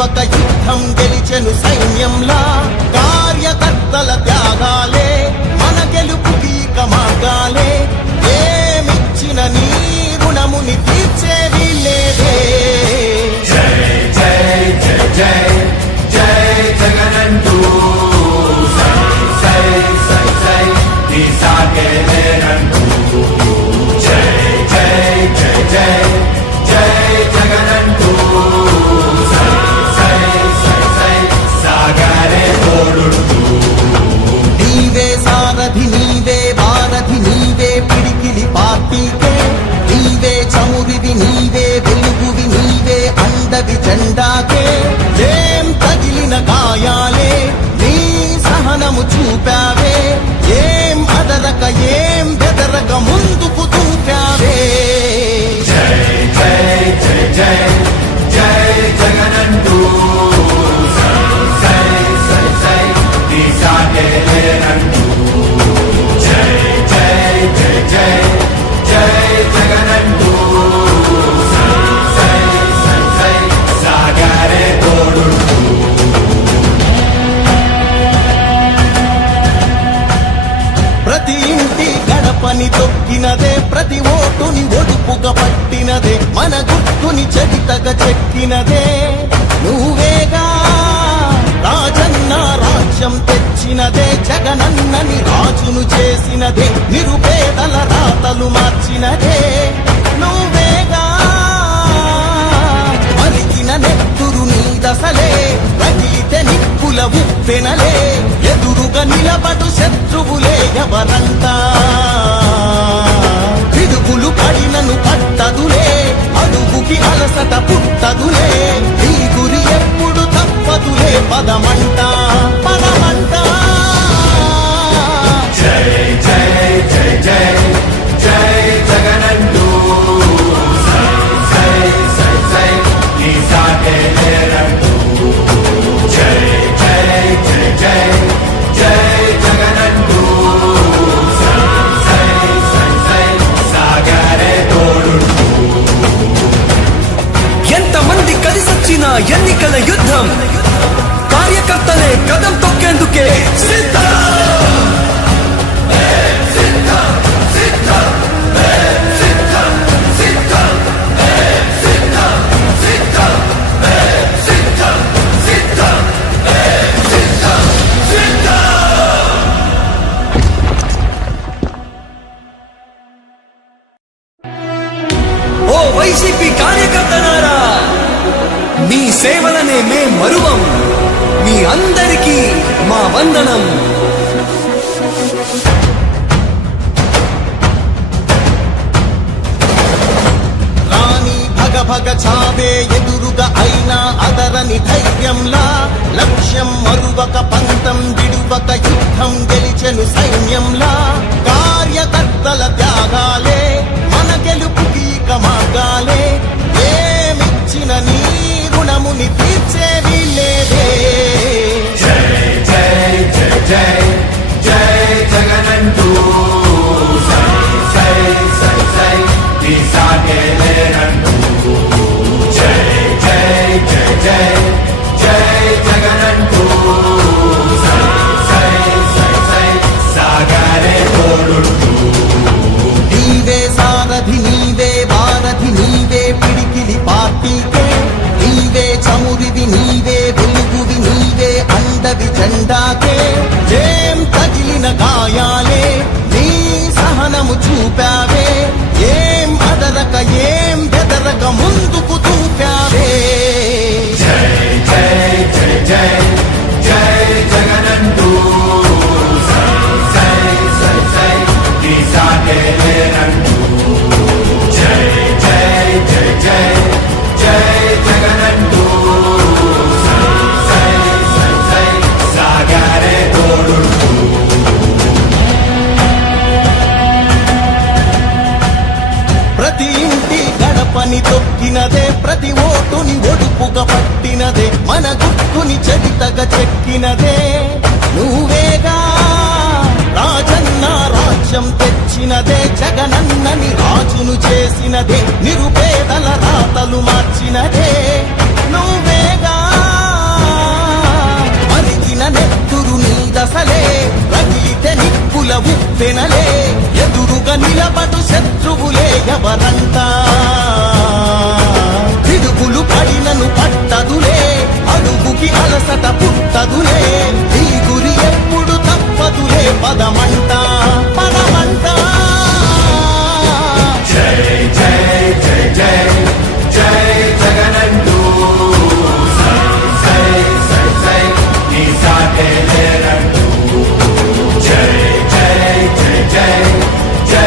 మరువక యుద్ధం గెలిచెను సైన్యంలా కార్యకర్తల త్యాగాలే మన గెలుపుకి మార్గాలే ఏమిచ్చిన నీ రుణముని తీర్చేది లేదే జై జై జై జై జై జగనంటూ సై సై సై నీ సాగే లేనంటూ జై జై జై జై జై జగనంటూ సై సై సై సై సాగరే తోడుంటూ నీవే సారథి నీవే వారధి నీవే పిడికిలి పార్టీకే నీవే చమురివి నీవే వెలుగువి నీవే అండవి జెండాకే ఏం తగిలిన గాయాలే నీ సహనము చూపావే ఏం అదరక ఏం బెదరక ముందుకు దూకావే జై జై జై జై జై జగనంటూ సై సై సై నీ సాగే లేనంటూ జై జై జై జై జై జగనంటూ సై సై సై సాగరే తోడుంటూ ప్రతి ఇంటి గడపని తొక్కినదే ప్రతి ఓటుని ఒడుపుగా పట్టినదే మన గుర్తుని చరితగా చెక్కినదే నువ్వేగా రాజన్న రాజ్యం తెచ్చినదే జగనన్నని రాజును చేసినదే నిరుపేదల రాతలు మార్చినదే నువ్వేగా మరిగిన నెత్తురు నీ దశలే రగిలితే నిప్పుల ఉప్పెనలే ఎదురుగా నిలబడు శత్రువులే ఎవరంతా పిడుగులు పడినను పట్టదులే అడుగుకి అలసట పుట్టదులే ఈ గురి ఎప్పుడు తప్పదులే పదమంట పదమంట జై జై జై జై జై జగనంటూ సై సై సై సై నీ సాగే లేనంటూ జై జై జై జై జై జగనంటూ సై సై సై సై సాగరే తోడుంటూ ఎంతమంది కలిసొచ్చిన ఎన్నికల యుద్ధం కార్యకర్తలే కదం తొక్కేందుకే ఓ వైసీపీ కార్యకర్తలారా మీ సేవలనే మే మరువం మీ అందరికీ మా వందనం రాణి భగ భగ చావే ఎదురుగా అయినా అదరని ధైర్యంలా లక్ష్యం మరువక పంతం విడువక యుద్ధం గెలిచెను సైన్యంలా కార్యకర్తల త్యాగాలే మన గెలుపుకి మార్గాలే ఏమిచ్చిన నీ రుణముని తీర్చేది లేదే జై జై జై జై జై జగనంటూ సై సై సై సై నీ సాగే లేనంటూ జై జై జై జై జై జగనంటూ సై సై సై సై సాగరే తోడుంటూ నీవే సారథి నీవే వారధి నీవే పిడికిలి పార్టీకే నీవే చమురివి నీవే వెలుగువి నీవే అండవి జెండాకే ఏం తగిలిన గాయాలే నీ సహనము చూపావే ఏం అదరక ఏం బెదరక ముందుకు దూకావే జై జై జై జై జై జగనంటూ సై సై సై సై నీ సాగే లేనంటూ జై జై జై జై జై జగనంటూ సై సై సై సై సాగరే తోడుంటూ ప్రతి ఇంటి గడపని తొక్కినదే ప్రతి ఓటుని ఒడుపుగా పట్టినదే మన గుర్తుని చరితగా చెక్కినదే నువ్వేగా రాజన్న రాజ్యం తెచ్చినదే జగనన్నని రాజును చేసినదే నిరుపేదల రాతలు మార్చినదే నువ్వేగా నిలుపెనలే ఎదురుగా నిలబడు శత్రువులే ఎవరంతా పిడుగులు పడినను పట్టదులే అడుగుకి అలసట పుట్టదులే ఈ గురి ఎప్పుడు తప్పదులే పదమంట పదమంట జై జై జై జై జై జగనంటూ సై సై సై సై నీ సాటే లేరంటూ జై జై జై జై జై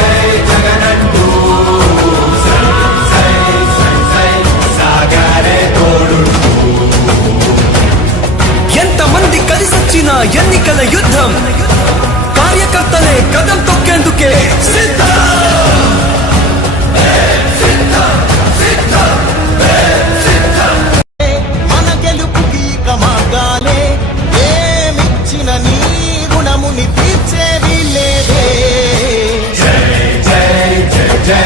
జగనంటూ సై సై సై సై సాగరే తోడుంటూ ఎంతమంది కలిసొచ్చిన ఎన్నికల యుద్ధం కార్యకర్తలే కదం తొక్కేందుకే సిద్ధం మన గెలుపుకి ఇక మార్గాలే ఏమిచ్చిన నీ రుణముని తీర్చేది లేదే జై జై జై జై